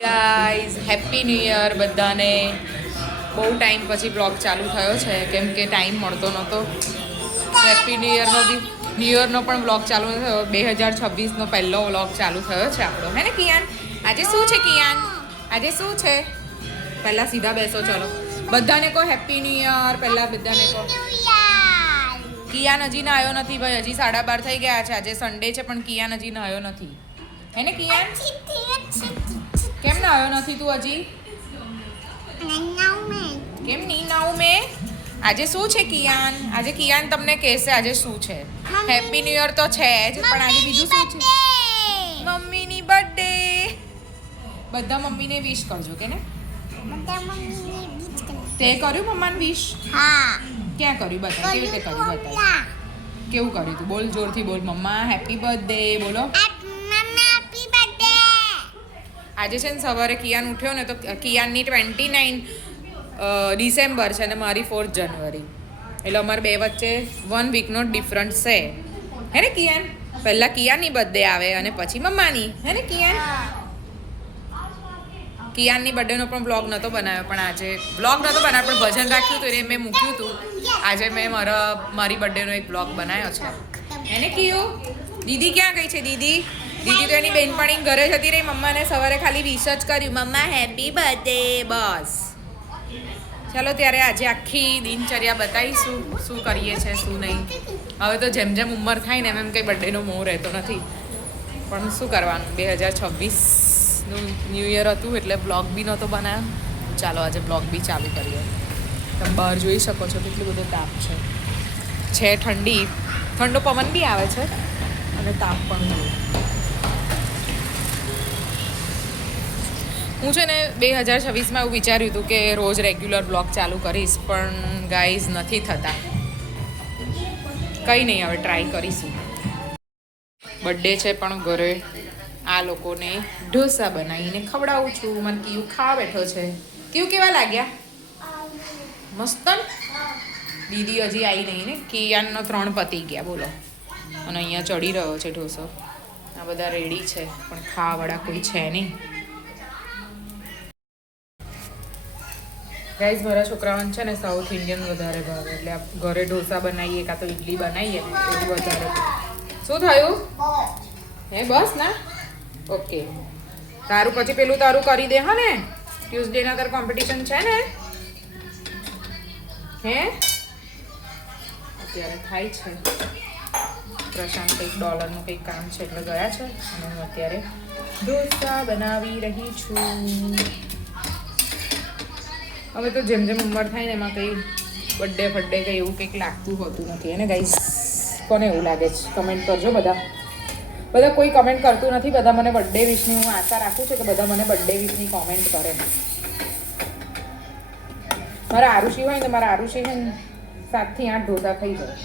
Guys happy new year બધાને. બહુ time પછી બ્લોગ ચાલુ થયો છે કેમ કે ટાઈમ મળતો નહોતો. હેપી ન્યૂ યરનો પણ બ્લોગ ચાલુ થયો. 2026નો પહેલો બ્લોગ ચાલુ થયો છે આપણો, હે ને કિયાન? આજે શું છે કિયાન? આજે શું છે? પહેલાં સીધા બેસો, ચલો બધાને કહો હેપી ન્યૂ યર. પહેલાં બધાને કહો. કિયાન હજી નાયો નથી ભાઈ, હજી 12:30 થઈ ગયા છે. આજે સન્ડે છે પણ કિયાન હજી નાયો નથી, હે ને કિયાન? કેમ નાયો નથી તું હજી? કેમ નહીં નાવું મેં? આજે શું છે કિયાન? આજે કિયાન તમને કહેશે આજે શું છે. હેપી ન્યૂ યર તો છે જ, પણ આજે બીજું શું છે? મમ્મીની બર્થડે. બધા મમ્મીને વિશ કરજો કે ને? તે કર્યું મમ્માને વિશ? હા. ક્યાં કર્યું બતા? કેવી રીતે કર્યું બતા? કેવું કર્યું તું? બોલ, જોરથી બોલ. મમ્મા હેપી બર્થડે બોલો. આજે છે ને સવારે કિયાન ઉઠ્યો ને તો કિયાનની 29 ડિસેમ્બર છે અને મારી 4 જાન્યુઆરી, એટલે અમારે બે વચ્ચે 1 વીકનો ડિફરન્સ છે, હે ને કિયાન? પહેલાં કિયાનની બર્થડે આવે અને પછી મમ્માની, હે ને કિયાન? કિયાનની બર્થડેનો પણ બ્લોગ નહોતો બનાવ્યો, પણ આજે બ્લોગ નહોતો બનાવ્યો પણ ભજન રાખ્યું હતું એટલે મેં મૂક્યું હતું. આજે મેં મારી બર્થડેનો એક બ્લોગ બનાવ્યો છે, હે ને કિયો? દીદી ક્યાં ગઈ છે? દીદી તો એની બેનપણી ઘરે જતી રહી. મમ્માને સવારે ખાલી વિશ જ કર્યું, મમ્મા હેપી બર્થડે, બસ. ચાલો ત્યારે આજે આખી દિનચર્યા બતાવીશું, શું કરીએ છીએ શું નહીં. હવે તો જેમ જેમ ઉંમર થાય ને એમ કંઈ બર્થડેનો મોહ રહેતો નથી, પણ શું કરવાનું. 2026નું ન્યૂ યર હતું એટલે બ્લોગ બી નહોતો બનાવ્યો. ચાલો આજે બ્લોગ બી ચાલુ કરીએ. તમે બહાર જોઈ શકો છો કેટલું બધું તાપ છે ઠંડી, ઠંડો પવન બી આવે છે અને તાપ પણ છે. હું છે ને 2026માં એવું વિચાર્યું હતું કે રોજ રેગ્યુલર બ્લોગ ચાલુ કરીશ, પણ ગાઈઝ નથી થતા. કંઈ નહીં, હવે ટ્રાય કરીશું. બર્થડે છે પણ ઘરે આ લોકોને ઢોસા બનાવીને ખવડાવું છું. મને કયું ખાવા બેઠો છે. કયું કેવા લાગ્યા? મસ્ત. દીદી હજી આવી નહીં ને. કિયાનનો 3 પતી ગયા બોલો, અને અહીંયા ચડી રહ્યો છે ઢોસો. આ બધા રેડી છે પણ ખાવાવાળા કોઈ છે નહીં. ગાઈઝ મારા છોકરાઓને છે ને સાઉથ ઇન્ડિયન વધારે ભાવે, એટલે ઘરે ઢોસા બનાવીએ કાં તો ઇડલી બનાવીએ એવું વધારે. શું થયું? હે બસ ના? ઓકે. તારું પછી પેલું તારું કરી દે, હા ને? ટ્યુઝડેના તારું કોમ્પિટિશન છે ને? હે અત્યારે થાય છે. પ્રશાંત કંઈક ડોલરનું કંઈક કામ છે એટલે ગયા છે, અને હું અત્યારે ઢોસા બનાવી રહી છું. હવે તો જેમ જેમ ઉંમર થાય ને એમાં કંઈ બર્થડે ફડ્ડે કંઈ એવું કંઈક લાગતું હોતું નથી, એને ગાઈસ? કોને એવું લાગે છે? કમેન્ટ કરજો બધા કોઈ કમેન્ટ કરતું નથી. બધા મને બર્થડે વિશની હું આશા રાખું છું કે બધા મને બર્થડે વિશની કોમેન્ટ કરે. મારા આરુષી હોય ને, મારા આરુષી છે ને 7 થી 8 ઢોસા થઈ જાય.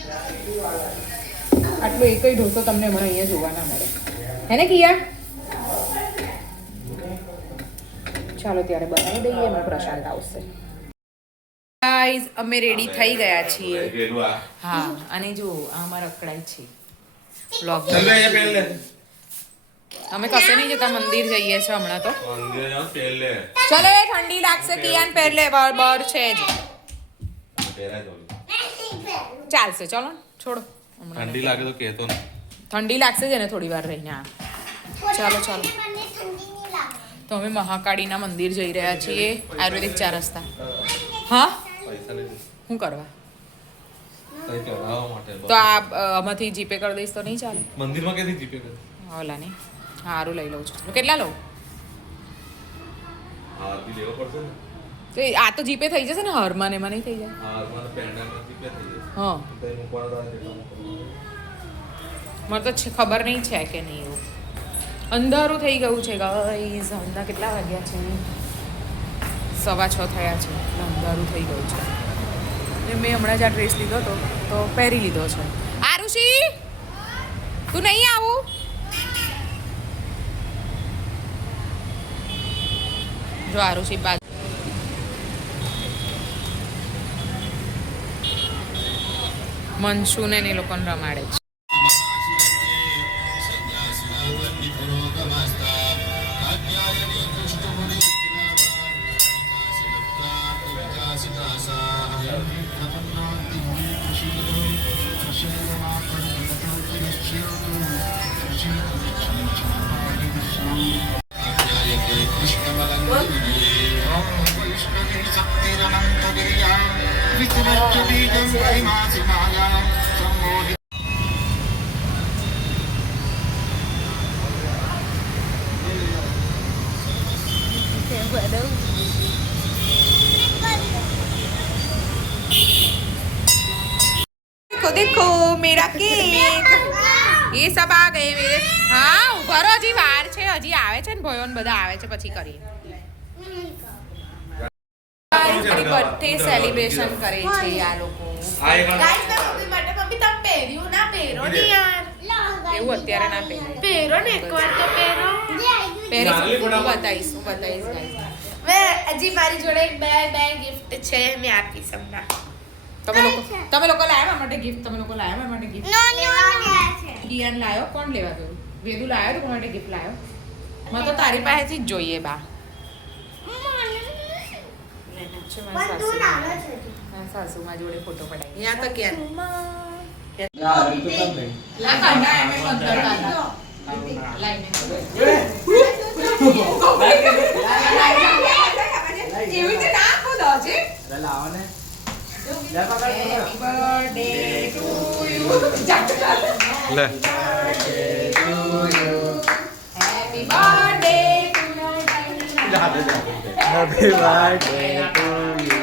આટલો એકય ઢોસો તમને મને અહીંયા જોવા ના મળે, હે ને કિયા? ચાલો ત્યારે બનાવી દઈએ, એમાં પ્રશાંત આવશે. ગાઈઝ અમે રેડી થઈ ગયા છીએ. હા, અને જો આ અમારા અકળાઈ છે બ્લોગ. અમે કશે નહીં જતા, મંદિર જઈએ છીએ હમણાં તો. ચલો એ ઠંડી લાગશે કિયાન, પહેલે બર છે જ. ચાલશે, ચલો છોડો. ઠંડી લાગે તો કહેતો ને. ઠંડી લાગશે જ ને થોડી વાર રહીને. હા ચાલો. તો અમે મહાકાળીના મંદિર જઈ રહ્યા છીએ, આયુર્વેદિક 4 રસ્તા. હા, શું કરવા? તો આ આમાંથી જીપે કરી દઈશ તો નહીં ચાલે? મંદિરમાં ક્યાંથી જીપે કરે? ઓલા નહીં, સારું લઈ લઉં છું. કેટલા લઉં? હા, બી લેવો પડશે ને. તો આ તો જીપે થઈ જશે ને, હરમાં ને એમાં નહીં થઈ જાય? હારમાં પેન્ડામાં જીપે થઈ જશે. હા, મને તો ખબર નહીં છે કે નહીં. એવું અંધારું થઈ ગયું છે ગાઈઝ. અંધા કેટલા વાગ્યા છે? 6:15 થયા છે, એટલે અંધારું થઈ ગયું છે. અને મેં હમણાં જ આ ડ્રેસ લીધો હતો તો પહેરી લીધો છે. આરુષી તું નહીં આવું? જો આરુષી બાજુ મનસુને એ લોકોને રમાડે છે. देखो देखो मेरा केक ये सब आ गए मेरे हाँ ઉભા રહો હજી વાર છે હજી આવે છે ને ભયોન બધા આવે છે પછી કરીએ મારી બર્થડે સેલિબ્રેશન કરે છે આ લોકો આ એક ગાઈસ મેં મમ્મી માટે મમ્મી તમે પહેર્યું ના પહેરો ને યાર એવું અત્યારે ના પહેરો પહેરો ને એકવાર તો પહેરો પહેરીશું હું બતાવીશ ગાઈસ મેં હજી મારી જોડે એક બે ગિફ્ટ છે મેં આપીશ હમણાં તમે લોકો લાવ્યા માટે ગિફ્ટ કિયાન લાયો કોણ લેવા ગયું વેદુ લાયો તો કોણ માટે ગિફ્ટ લાયો મને તો તારી પાસેથી જ જોઈએ બા સાસુ માં જોડે ફોટો પડાવી યા તો ક્યાં લા કાંડા એમે મંદર કાંડા લાઈને એવી તે ના ખોદો છે લાવો ને Happy birthday to you. લે Happy birthday to you. Happy birthday to you.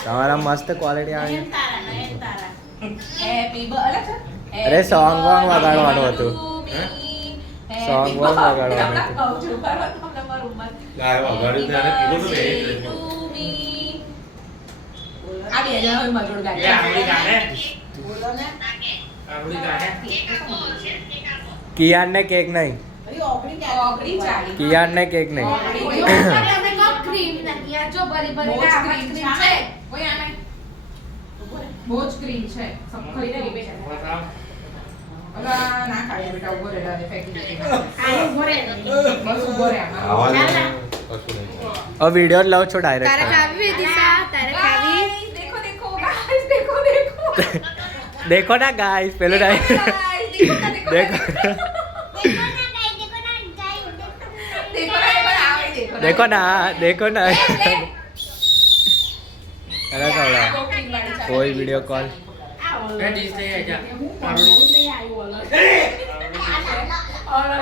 તમારા મસ્ત ક્વોલિટી આવી Happy birthday. અરે સોંગ વગાડવાનું હતું સોંગ વગાડવાનું હતું લાયો વગાડ્યું ત્યારે કીધું તો બે આ બે જણા હોય મજૂર ગાડી કિયાન ને કેક નહીં ઓગળી ચાલી કિયાન ને કેક નહીં બહુ જ ક્રીમ છે સખઈ ક્રીમ છે અલા ના ખાય બેટા ઉભો રહે રે ફેંકી દે બસ ઉભો રહે આવા આમાં કશું નહીં હવે વિડિયો લઉં છો તારે ડાયરેક્ટ ખાવી દિશા તારે ખાવી देखो देखो गाइस देखो देखो દેખો ના ગાઈસ પેલું ડાયરેક્ટ देखो દેખો देखो ना देखो ना अरे कौड़ा कोई वीडियो कॉल और